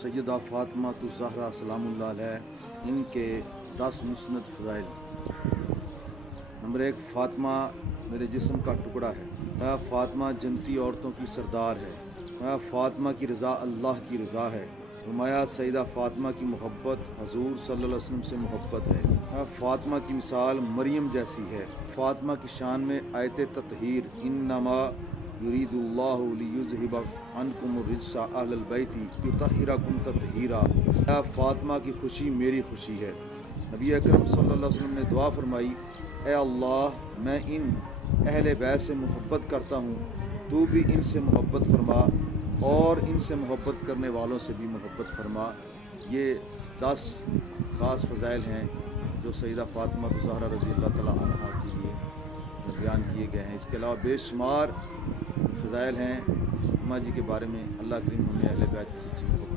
सैयदा फ़ातिमा ज़हरा सलामुल्लाह अलैह इनके 10 मुस्नद फ़ज़ाइल। नंबर 1, फ़ातिमा मेरे जिस्म का टुकड़ा है। फ़ातिमा जन्नती औरतों की सरदार है। फ़ातिमा की रज़ा अल्लाह की रज़ा है। नुमाया सैयदा फ़ातिमा की मोहब्बत हजूर सल्लल्लाहु अलैहि वसल्लम से मोहब्बत है। फ़ातिमा की मिसाल मरियम जैसी है। फ़ातिमा की शान में आयत तत्हीर इन्नमा युरीदुल्लाहु लियुज़हिब अन्कुमुर रिज्सा अहलल बैति युतहिरकुम तत्हीरा। फ़ातिमा की खुशी मेरी खुशी है। नबी अकरम सल्लल्लाहु अलैहि वसल्लम ने दुआ फरमाई, ए अल्लाह मैं इन अहले बैत से मोहब्बत करता हूँ, तू भी इनसे मोहब्बत फरमा और इनसे मोहब्बत करने वालों से भी मोहब्बत फरमा। ये 10 ख़ास फ़ज़ाइल हैं जो सैयदा फ़ातिमा ज़हरा रज़ी अल्लाह तआला अन्हा के लिए बयान किए गए हैं। इसके अलावा बेशुमार फ़ज़ाइल हैं अम्मा जी के बारे में। अल्लाह करीम हमें अहले बैत की सच्ची मोहब्बत